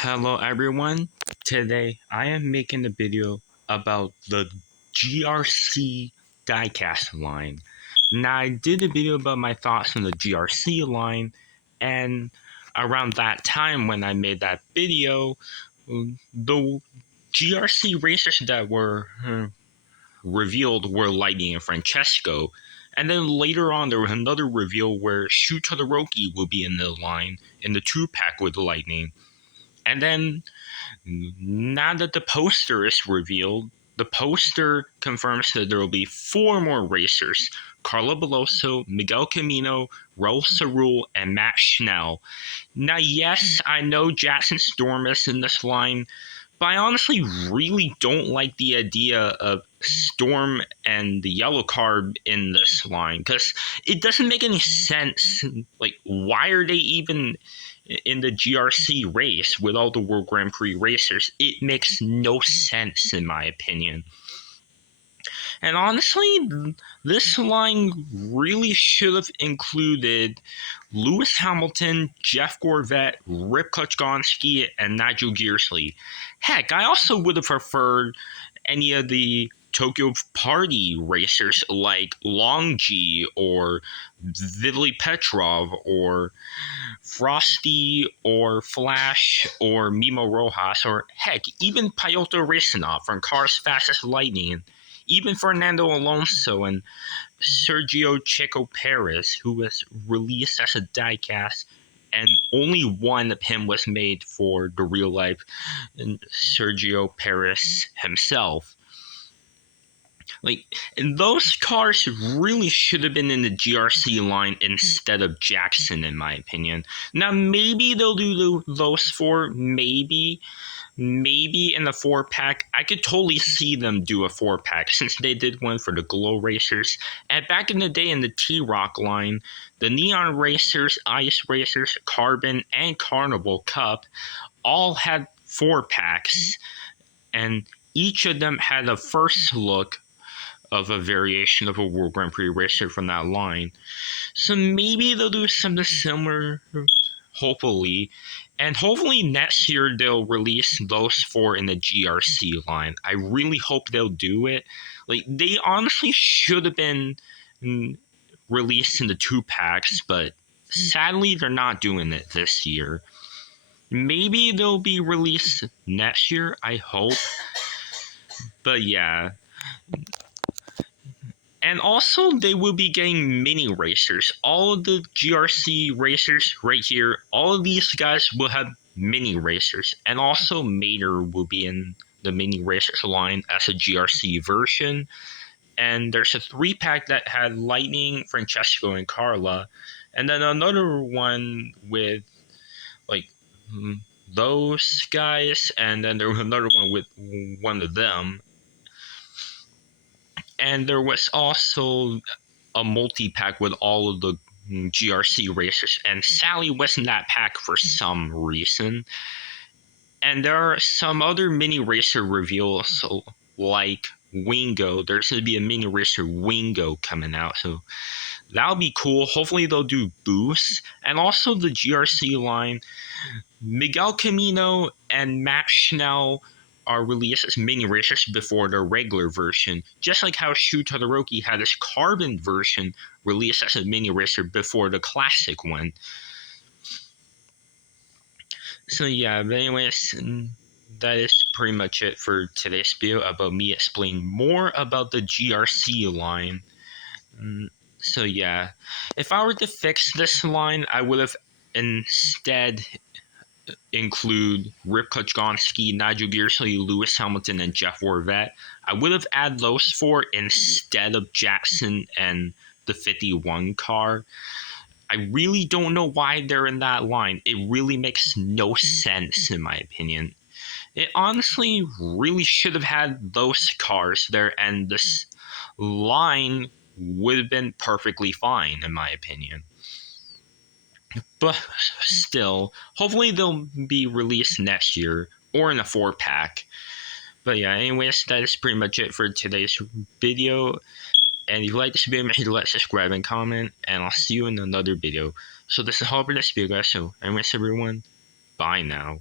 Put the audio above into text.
Hello everyone, today I am making a video about the GRC diecast line. Now I did a video about my thoughts on the GRC line, and around that time when I made that video, the GRC racers that were revealed were Lightning and Francesco. And then later on, there was another reveal where Shu Todoroki will be in the line in the 2-pack with Lightning. And then, now that the poster is revealed, the poster confirms that there will be 4 more racers: Carlo Beloso, Miguel Camino, Raul Cerul, and Matt Schnell. Now, yes, I know Jackson Storm is in this line, but I honestly really don't like the idea of Storm and the yellow card in this line, because it doesn't make any sense. Like, why are they even in the GRC race with all the World Grand Prix racers? It makes no sense, in my opinion. And honestly, this line really should have included Lewis Hamilton, Jeff Gorvette, Rip Kuczgonski, and Nigel Gearsley. Heck, I also would have preferred any of the Tokyo Party racers like Long G or Vitaly Petrov or Frosty or Flash or Mimo Rojas, or heck, even Pyotr Racinov from Cars Fastest Lightning, even Fernando Alonso and Sergio Checo Perez, who was released as a diecast, and only one of him was made for the real life Sergio Perez himself. Like, those cars really should have been in the GRC line instead of Jackson, in my opinion. Now, maybe they'll do those 4, maybe in the 4-pack. I could totally see them do a 4-pack since they did one for the Glow Racers. And back in the day in the T-Rock line, the Neon Racers, Ice Racers, Carbon, and Carnival Cup all had 4-packs. And each of them had a first look of a variation of a World Grand Prix racer from that line. So maybe they'll do something similar, hopefully. And hopefully next year they'll release those 4 in the GRC line. I really hope they'll do it. Like, they honestly should have been released in the 2-packs, but sadly they're not doing it this year. Maybe they'll be released next year, I hope. But yeah. And also, they will be getting mini racers. All of the GRC racers right here, all of these guys will have mini racers. And also, Mater will be in the mini racers line as a GRC version. And there's a 3-pack that had Lightning, Francesco, and Carla. And then another one with, like, those guys. And then there was another one with one of them. And there was also a multi-pack with all of the GRC racers, and Sally was in that pack for some reason. And there are some other mini racer reveals, like Wingo. There's going to be a mini racer Wingo coming out, so that'll be cool. Hopefully they'll do boosts. And also the GRC line, Miguel Camino and Matt Schnell are released as mini racers before their regular version, just like how Shu Todoroki had his Carbon version released as a mini racer before the classic one. So yeah, but anyways, that is pretty much it for today's video about me explaining more about the GRC line. So yeah, if I were to fix this line, I would have instead include Rip Kuczgonski, Nigel Gearsley, Lewis Hamilton, and Jeff Gorvette. I would have added those 4 instead of Jackson and the 51 car. I really don't know why they're in that line. It really makes no sense, in my opinion. It honestly really should have had those cars there, and this line would have been perfectly fine, in my opinion. But still, hopefully they'll be released next year or in a 4-pack. But yeah, anyways, that is pretty much it for today's video. And if you like this video, make sure to like, subscribe, and comment. And I'll see you in another video. So this is all for this video, guys. So anyways, everyone, bye now.